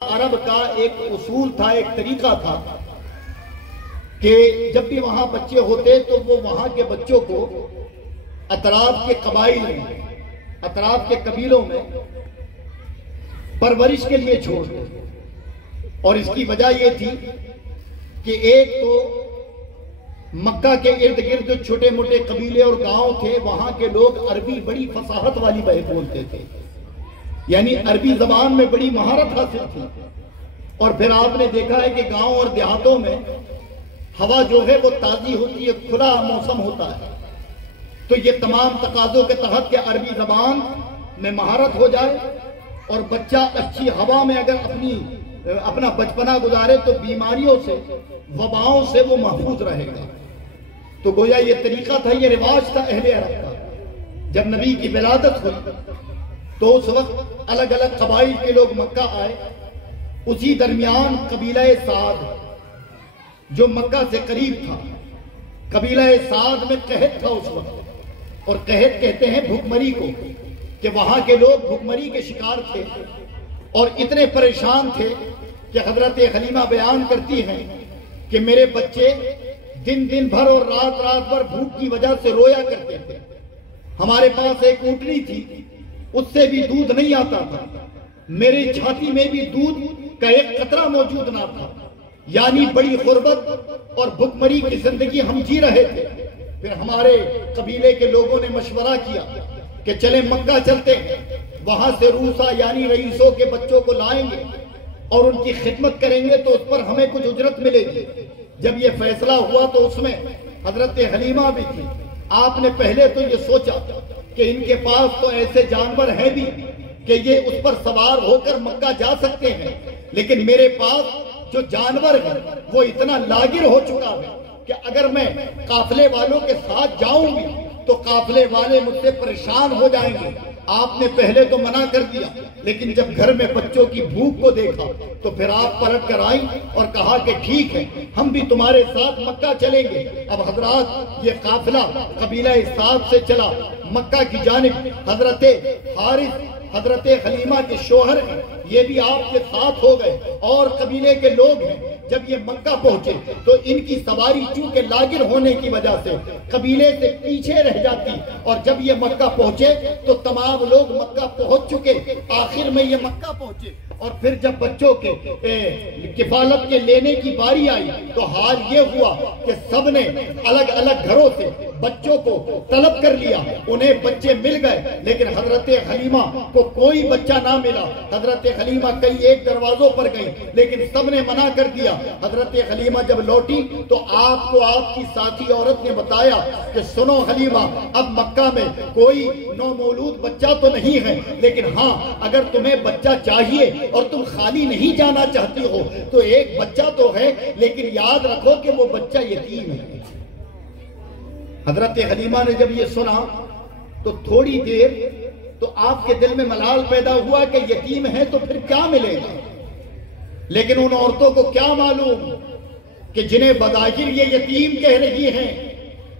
عرب کا ایک اصول تھا، ایک طریقہ تھا کہ جب بھی وہاں بچے ہوتے تو وہ وہاں کے بچوں کو اطراف کے قبائل میں، اطراف کے قبیلوں میں پرورش کے لیے چھوڑتے، اور اس کی وجہ یہ تھی کہ ایک تو مکہ کے ارد گرد جو چھوٹے موٹے قبیلے اور گاؤں تھے وہاں کے لوگ عربی بڑی فصاحت والی بولتے تھے، یعنی عربی زبان میں بڑی مہارت حاصل تھی۔ اور پھر آپ نے دیکھا ہے کہ گاؤں اور دیہاتوں میں ہوا جو ہے وہ تازی ہوتی ہے، کھلا موسم ہوتا ہے، تو یہ تمام تقاضوں کے تحت کہ عربی زبان میں مہارت ہو جائے اور بچہ اچھی ہوا میں اگر اپنا بچپنا گزارے تو بیماریوں سے، وباؤں سے وہ محفوظ رہے گا۔ تو گویا یہ طریقہ تھا، یہ رواج تھا اہل عرب کا۔ جب نبی کی ولادت ہوئی تو اس وقت الگ الگ قبائل کے لوگ مکہ آئے، اسی درمیان قبیلہ سعد جو مکہ سے قریب تھا، قبیلہ سعد میں قحط تھا اس وقت، اور قحط کہتے ہیں بھوکمری کو، کہ وہاں کے لوگ بھوکمری کے شکار تھے اور اتنے پریشان تھے کہ حضرت حلیمہ بیان کرتی ہیں کہ میرے بچے دن دن بھر اور رات رات بھر بھوک کی وجہ سے رویا کرتے تھے۔ ہمارے پاس ایک اونٹنی تھی، اس سے بھی دودھ نہیں آتا تھا، میری چھاتی میں بھی دودھ کا ایک قطرہ موجود نہ تھا، یعنی بڑی غربت اور بھوکمری کی زندگی ہم جی رہے تھے۔ پھر ہمارے قبیلے کے لوگوں نے مشورہ کیا کہ چلیں مکہ چلتے ہیں، وہاں سے روسا یعنی رئیسوں کے بچوں کو لائیں گے اور ان کی خدمت کریں گے تو اس پر ہمیں کچھ اجرت ملے گی۔ جب یہ فیصلہ ہوا تو اس میں حضرت حلیمہ بھی تھی۔ آپ نے پہلے تو یہ سوچا کہ ان کے پاس تو ایسے جانور ہیں بھی کہ یہ اس پر سوار ہو کر مکہ جا سکتے ہیں، لیکن میرے پاس جو جانور ہے وہ اتنا لاغر ہو چکا ہے کہ اگر میں قافلے والوں کے ساتھ جاؤں گی تو قافلے والے مجھ سے پریشان ہو جائیں گے۔ آپ نے پہلے تو منع کر دیا، لیکن جب گھر میں بچوں کی بھوک کو دیکھا تو پھر آپ پلٹ کر آئیں اور کہا کہ ٹھیک ہے ہم بھی تمہارے ساتھ مکہ چلیں گے۔ اب حضرات یہ قافلہ قبیلہ سعد سے چلا مکہ کی جانب۔ حضرت حارث حضرت حلیمہ کے شوہر ہیں، یہ بھی آپ کے ساتھ ہو گئے، اور قبیلے کے لوگ ہیں۔ جب یہ مکہ پہنچے تو ان کی سواری چونکہ لاغر ہونے کی وجہ سے قبیلے سے پیچھے رہ جاتی، اور جب یہ مکہ پہنچے تو تمام لوگ مکہ پہنچ چکے، آخر میں یہ مکہ پہنچے۔ اور پھر جب بچوں کے کفالت کے لینے کی باری آئی تو حال یہ ہوا کہ سب نے الگ الگ گھروں سے بچوں کو طلب کر لیا، انہیں بچے مل گئے، لیکن حضرت حلیمہ کو کوئی بچہ نہ ملا۔ حضرت حلیمہ کئی ایک دروازوں پر گئی لیکن سب نے منع کر دیا۔ حضرت حلیمہ جب لوٹی تو آپ کو آپ کی ساتھی عورت نے بتایا کہ سنو حلیمہ، اب مکہ میں کوئی نومولود بچہ تو نہیں ہے، لیکن ہاں اگر تمہیں بچہ چاہیے اور تم خالی نہیں جانا چاہتی ہو تو ایک بچہ تو ہے، لیکن یاد رکھو کہ وہ بچہ یتیم ہے۔ حضرت حلیمہ نے جب یہ سنا تو تھوڑی دیر تو آپ کے دل میں ملال پیدا ہوا کہ یتیم ہے تو پھر کیا ملے گا، لیکن ان عورتوں کو کیا معلوم کہ جنہیں بظاہر یہ یتیم کہہ رہی ہیں،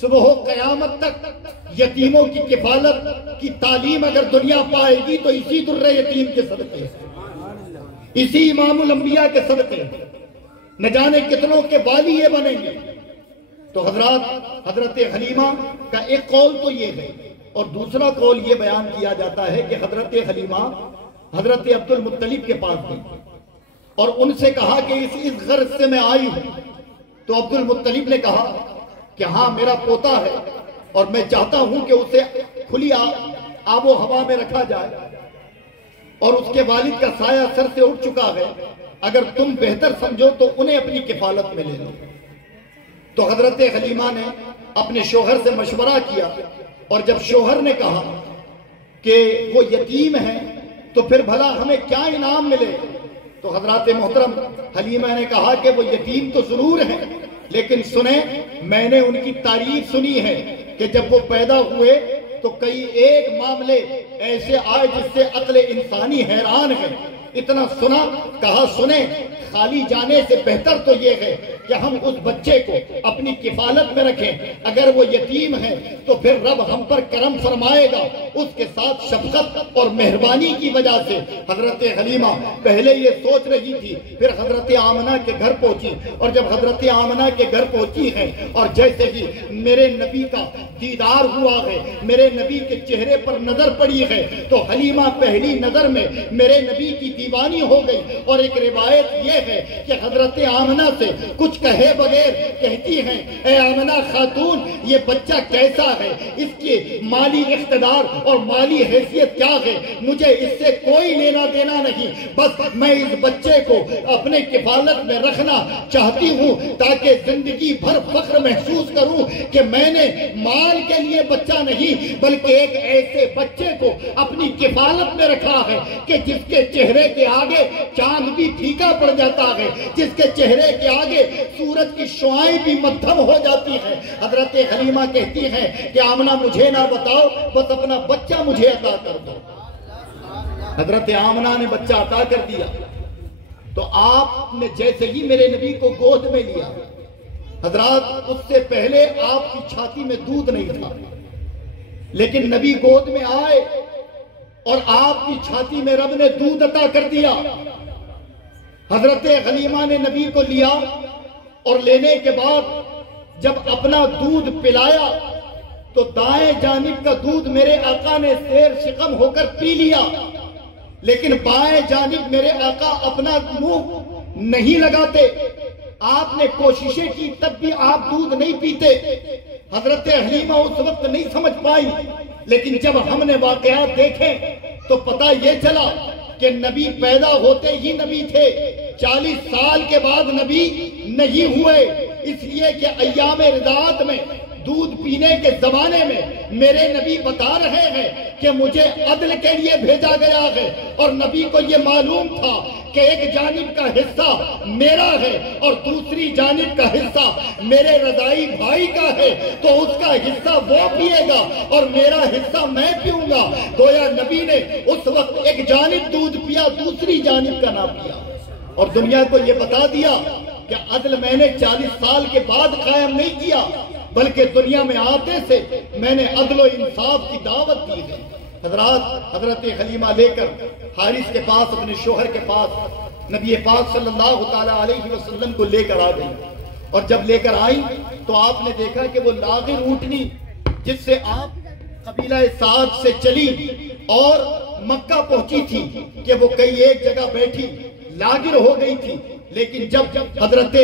صبح و قیامت تک یتیموں کی کفالت کی تعلیم اگر دنیا پائے گی تو اسی در یتیم کے صدقے، اسی امام الانبیاء کے صدقے، نہ جانے کتنوں کے والی یہ بنیں گے۔ تو حضرت حلیمہ کا ایک قول تو یہ ہے، اور دوسرا قول یہ بیان کیا جاتا ہے کہ حضرت حلیمہ حضرت عبد المطلب کے پاس گئی اور ان سے کہا کہ اس غرض سے میں آئی ہوں۔ تو عبد المطلب نے کہا کہ ہاں میرا پوتا ہے اور میں چاہتا ہوں کہ اسے کھلی آب و ہوا میں رکھا جائے، اور اس کے والد کا سایہ سر سے اٹھ چکا ہے، اگر تم بہتر سمجھو تو انہیں اپنی کفالت میں لے لو۔ تو حضرت حلیمہ نے اپنے شوہر سے مشورہ کیا، اور جب شوہر نے کہا کہ وہ یتیم ہیں تو پھر بھلا ہمیں کیا انعام ملے، تو حضرات محترم حلیمہ نے کہا کہ وہ یتیم تو ضرور ہیں، لیکن سنیں میں نے ان کی تعریف سنی ہے کہ جب وہ پیدا ہوئے تو کئی ایک معاملے ایسے آئے جس سے عقل انسانی حیران ہے۔ اتنا سنا، کہا سنیں خالی جانے سے بہتر تو یہ ہے کہ ہم اس بچے کو اپنی کفالت میں رکھیں، اگر وہ یتیم ہے تو پھر رب ہم پر کرم فرمائے گا اس کے ساتھ شفقت اور مہربانی کی وجہ سے۔ حضرت حلیمہ پہلے یہ سوچ رہی تھی، پھر حضرت آمنہ کے گھر پہنچی، اور جب حضرت آمنہ کے گھر پہنچی ہیں اور جیسے ہی میرے نبی کا دیدار ہوا ہے، میرے نبی کے چہرے پر نظر پڑی ہے، تو حلیمہ پہلی نظر میں میرے نبی کی دیوانی ہو گئی۔ اور ایک روایت یہ ہے کہ حضرت آمنہ سے کچھ کہے بغیر کہتی ہیں، اے آمنہ خاتون، یہ بچہ کیسا ہے، اس کی مالی اقتدار اور مالی حیثیت کیا ہے، مجھے اس سے کوئی لینا دینا نہیں، بس میں اس بچے کو اپنے کفالت میں رکھنا چاہتی ہوں تاکہ زندگی بھر فخر محسوس کروں کہ میں نے مال کے لیے بچہ نہیں بلکہ ایک ایسے بچے کو اپنی کفالت میں رکھا ہے کہ جس کے چہرے کے آگے چاند بھی پھیکا پڑ جاتا ہے، جس کے چہرے کے آگے سورج کی شعائیں بھی مدھم ہو جاتی ہیں۔ حضرت حلیمہ کہتی ہیں کہ آمنہ مجھے نہ بتاؤ، بس اپنا بچہ مجھے عطا کر دو۔ حضرت آمنہ نے بچہ عطا کر دیا تو آپ نے جیسے ہی میرے نبی کو گود میں لیا، حضرات اس سے پہلے آپ کی چھاتی میں دودھ نہیں تھا، لیکن نبی گود میں آئے اور آپ کی چھاتی میں رب نے دودھ عطا کر دیا۔ حضرت حلیمہ نے نبی کو لیا اور لینے کے بعد جب اپنا دودھ پلایا تو دائیں جانب کا دودھ میرے آقا نے سیر شکم ہو کر پی لیا، لیکن بائیں جانب میرے آقا اپنا منہ نہیں لگاتے۔ آپ نے کوششیں کی تب بھی آپ دودھ نہیں پیتے۔ حضرت حلیمہ اس وقت نہیں سمجھ پائی، لیکن جب ہم نے واقعات دیکھے تو پتہ یہ چلا کہ نبی پیدا ہوتے ہی نبی تھے، 40 سال کے بعد نبی نہیں ہوئے، اس لیے کہ ایام رضاعت میں دودھ پینے کے زمانے میں میرے نبی بتا رہے ہیں کہ مجھے عدل کے لیے بھیجا گیا ہے، اور نبی کو یہ معلوم تھا کہ ایک جانب کا حصہ میرا ہے اور دوسری جانب کا حصہ میرے رضائی بھائی کا ہے، تو اس کا حصہ وہ پیے گا اور میرا حصہ میں پیوں گا۔ گویا نبی نے اس وقت ایک جانب دودھ پیا، دوسری جانب کا نہ پیا، اور دنیا کو یہ بتا دیا کہ عدل میں نے 40 سال کے بعد قائم نہیں کیا، بلکہ دنیا میں آتے سے میں نے عدل و انصاف کی دعوت دی ہے۔ حضرات حضرت حلیمہ لے کر حارث کے پاس، اپنے شوہر کے پاس نبی پاک صلی اللہ تعالیٰ علیہ وسلم کو لے کر آ گئی، اور جب لے کر آئی تو آپ نے دیکھا کہ وہ لاغر اونٹنی جس سے آپ قبیلہ سعد سے چلی اور مکہ پہنچی تھی کہ وہ کئی ایک جگہ بیٹھی لاغر ہو گئی تھی، لیکن جب حضرت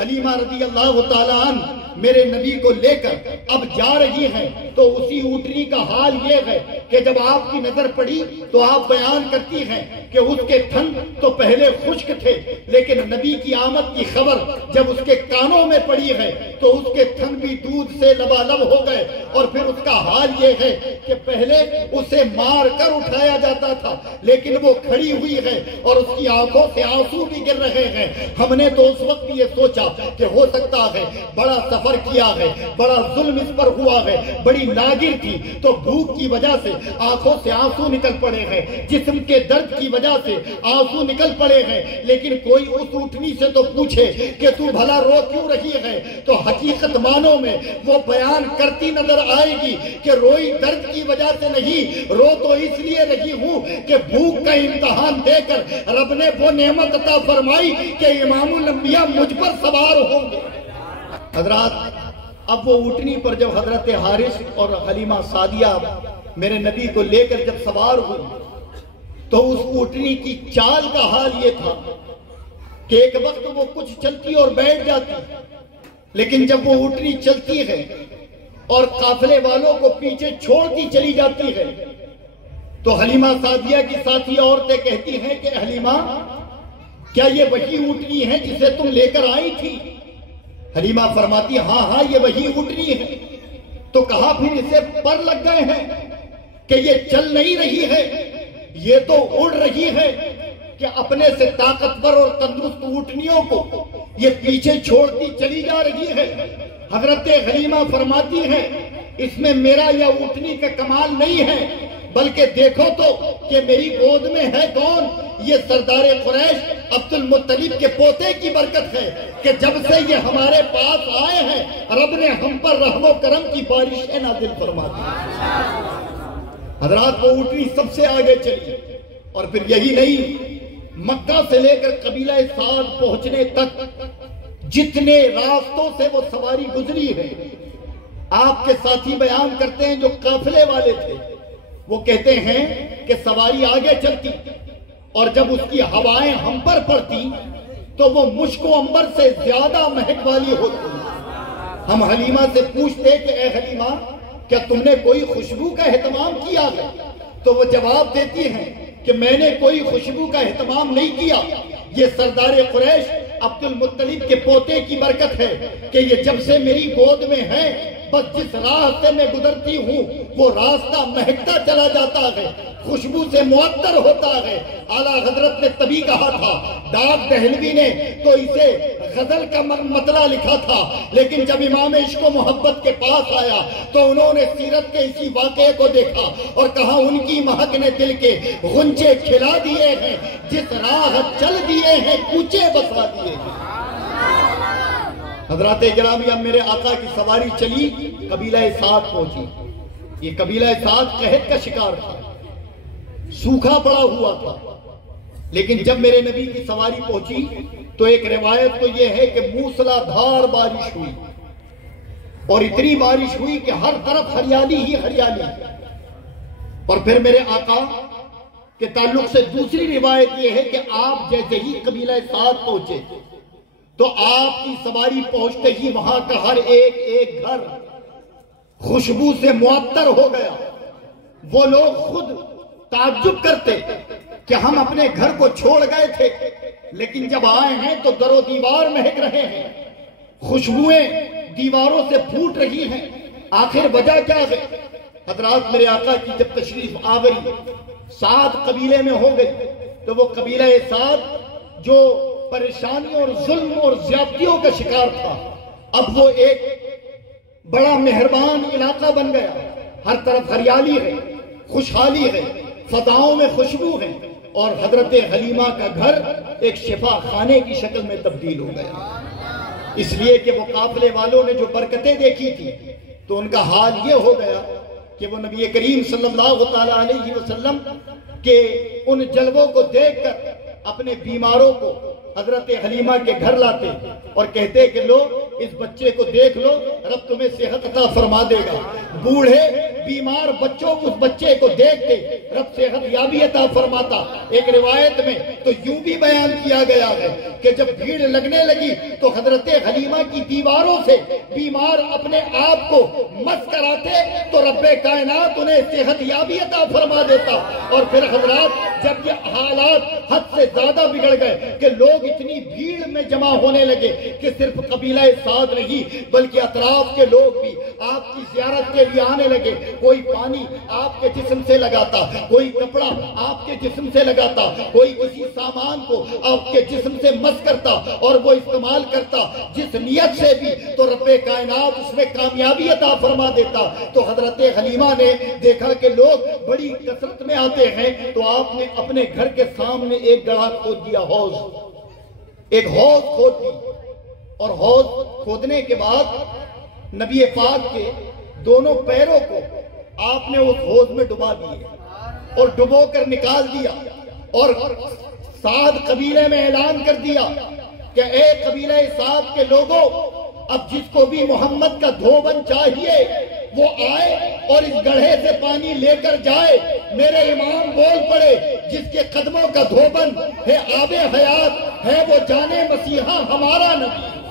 حلیمہ رضی اللہ تعالیٰ عنہ میرے نبی کو لے کر اب جا رہی ہیں تو اسی اونٹنی کا حال یہ ہے کہ جب آپ کی نظر پڑی تو آپ بیان کرتی ہیں کہ اس کے تھن تو پہلے خشک تھے، لیکن نبی کی آمد کی خبر جب اس کے کانوں میں پڑی ہے تو اس کے تھن بھی دودھ سے لبالب ہو گئے، اور پھر اس کا حال یہ ہے کہ پہلے اسے مار کر اٹھایا جاتا تھا لیکن وہ کھڑی ہوئی ہے اور اس کی آنکھوں سے آنسو بھی گر رہے ہیں۔ ہم نے تو اس وقت یہ سوچا کہ ہو سکتا ہے بڑا سفر کیا ہے، بڑا ظلم اس پر ہوا ہے، بڑی لاغر تھی تو بھوک کی وجہ سے آنکھوں سے آنسو نکل پڑے ہیں، جسم کے درد کی وجہ سے آنسو نکل پڑے ہیں، لیکن کوئی اس اونٹنی سے تو پوچھے کہ تو بھلا رو کیوں رہی ہے، تو حقیقت معنوں میں وہ بیان کرتی نظر آئے گی کہ روئی درد کی وجہ سے نہیں، رو تو اس لیے رہی ہوں کہ بھوک کا امتحان دے کر رب نے وہ نعمت عطا فرمائی کہ امام الانبیاء مجھ پر سوار ہوں گے۔ حضرات اب وہ اونٹنی پر جب حضرت حارث اور حلیمہ سعدیہ میرے نبی کو لے کر جب سوار ہوئی تو اس اونٹنی کی چال کا حال یہ تھا کہ ایک وقت وہ کچھ چلتی اور بیٹھ جاتی، لیکن جب وہ اونٹنی چلتی ہے اور قافلے والوں کو پیچھے چھوڑتی چلی جاتی ہے تو حلیمہ سعدیہ کی ساتھی عورتیں کہتی ہیں کہ حلیمہ کیا یہ وہی اونٹنی ہے جسے تم لے کر آئی تھی؟ حلیمہ فرماتی ہاں ہاں یہ وہی اونٹنی ہے۔ تو کہا پھر اسے پر لگ گئے ہیں کہ یہ چل نہیں رہی ہے، یہ تو اڑ رہی ہے کہ اپنے سے طاقتور اور تندرست اونٹنیوں کو یہ پیچھے چھوڑتی چلی جا رہی ہے۔ حضرت حلیمہ فرماتی ہیں اس میں میرا یا اونٹنی کا کمال نہیں ہے، بلکہ دیکھو تو کہ میری گود میں ہے کون، یہ سردار قریش عبد المطلب کے پوتے کی برکت ہے کہ جب سے یہ ہمارے پاس آئے ہیں رب نے ہم پر رحم و کرم کی بارشیں نازل فرما دی۔ حضرات وہ اونٹنی سب سے آگے چلی، اور پھر یہی نہیں، مکہ سے لے کر قبیلہ سعد پہنچنے تک جتنے راستوں سے وہ سواری گزری ہے، آپ کے ساتھی بیان کرتے ہیں جو قافلے والے تھے، وہ کہتے ہیں کہ سواری آگے چلتی اور جب اس کی ہوائیں ہم پر پڑتی تو وہ مشک و عنبر سے زیادہ مہک والی ہوتی۔ ہم حلیمہ سے پوچھتے کہ اے حلیمہ کیا تم نے کوئی خوشبو کا اہتمام کیا ہے؟ تو وہ جواب دیتی ہیں کہ میں نے کوئی خوشبو کا اہتمام نہیں کیا، یہ سردار قریش عبد المطلب کے پوتے کی برکت ہے کہ یہ جب سے میری گود میں ہے بس جس راستے میں گزرتی ہوں وہ راستہ مہکتا چلا جاتا ہے، خوشبو سے معطر ہوتا ہے۔ اعلیٰ حضرت نے تبھی کہا تھا، ڈاک دہلوی نے تو اسے غزل کا مطلع لکھا تھا، لیکن جب امام عشق و محبت کے پاس آیا تو انہوں نے سیرت کے اسی واقعے کو دیکھا اور کہا ان کی مہک نے دل کے غنچے کھلا دیے ہیں، جس راہ چل دیے ہیں کوچے بسا دیے ہیں۔ حضرات گرامی اب میرے آقا کی سواری چلی، قبیلہ سعد پہنچی۔ یہ قبیلہ سعد قحط کا شکار تھا، سوکھا پڑا ہوا تھا، لیکن جب میرے نبی کی سواری پہنچی تو ایک روایت تو یہ ہے کہ موسلا دھار بارش ہوئی، اور اتنی بارش ہوئی کہ ہر طرف ہریالی ہی ہریالی۔ اور پھر میرے آقا کے تعلق سے دوسری روایت یہ ہے کہ آپ جیسے ہی قبیلہ سعد پہنچے تو آپ کی سواری پہنچتے ہی وہاں کا ہر ایک ایک گھر خوشبو سے معطر ہو گیا۔ وہ لوگ خود تعجب کرتے کہ ہم اپنے گھر کو چھوڑ گئے تھے لیکن جب آئے ہیں تو در و دیوار مہک رہے ہیں، خوشبوئیں دیواروں سے پھوٹ رہی ہیں، آخر وجہ کیا ہے؟ حضرات میرے آقا کی جب تشریف آوری سعد قبیلے میں ہو گئی تو وہ قبیلہ سعد جو پریشانیوں اور ظلم اور زیادتیوں کا شکار تھا اب وہ ایک بڑا مہربان علاقہ بن گیا، ہر طرف ہریالی ہے، خوشحالی ہے، فضاؤں میں خوشبو ہے، اور حضرت حلیمہ کا گھر ایک شفا خانے کی شکل میں تبدیل ہو گیا۔ اس لیے کہ وہ قافلے والوں نے جو برکتیں دیکھی تھی تو ان کا حال یہ ہو گیا کہ وہ نبی کریم صلی اللہ تعالیٰ علیہ وسلم کے ان جلووں کو دیکھ کر اپنے بیماروں کو حضرت حلیمہ کے گھر لاتے اور کہتے کہ لو اس بچے کو دیکھ لو، رب تمہیں صحت عطا فرما دے گا۔ بوڑھے بیمار بچوں اس بچے کو دیکھتے رب صحت یابی عطا فرماتا۔ ایک روایت میں تو یوں بھی بیان کیا گیا ہے کہ جب بھیڑ لگنے لگی تو حضرت حلیمہ کی دیواروں سے بیمار اپنے آپ کو مس کراتے تو رب کائنات انہیں صحت یابی عطا فرما دیتا۔ اور پھر حضرات جب یہ حالات حد سے زیادہ بگڑ گئے کہ لوگ اتنی بھیڑ میں جمع ہونے لگے کہ صرف قبیلہ سعد نہیں بلکہ اطراف کے لوگ بھی آپ کی زیارت کے لیے آنے لگے، کوئی پانی آپ کے جسم سے لگاتا، کوئی کپڑا آپ کے جسم سے لگاتا، کوئی کسی سامان کو آپ کے جسم سے مس کرتا اور وہ استعمال کرتا جس نیت سے بھی، تو رب کائنات اس میں کامیابی عطا فرما دیتا۔ تو حضرت حلیمہ نے دیکھا کہ لوگ بڑی کثرت میں آتے ہیں تو آپ نے اپنے گھر کے سامنے ایک گڑھا کھود دیا، حوض، ایک حوض کھود دی، اور حوض کھودنے کے بعد نبی پاک کے دونوں پیروں کو آپ نے اس حوض میں ڈبا دیے اور ڈبو کر نکال دیا، اور سعد قبیلے میں اعلان کر دیا کہ اے قبیلہ سعد کے لوگوں، اب جس کو بھی محمد کا دھوبن چاہیے وہ آئے اور اس گڑھے سے پانی لے کر جائے۔ میرے امام بول پڑے جس کے قدموں کا دھوبن ہے آب حیات، ہے وہ جانے مسیحا ہمارا نبی۔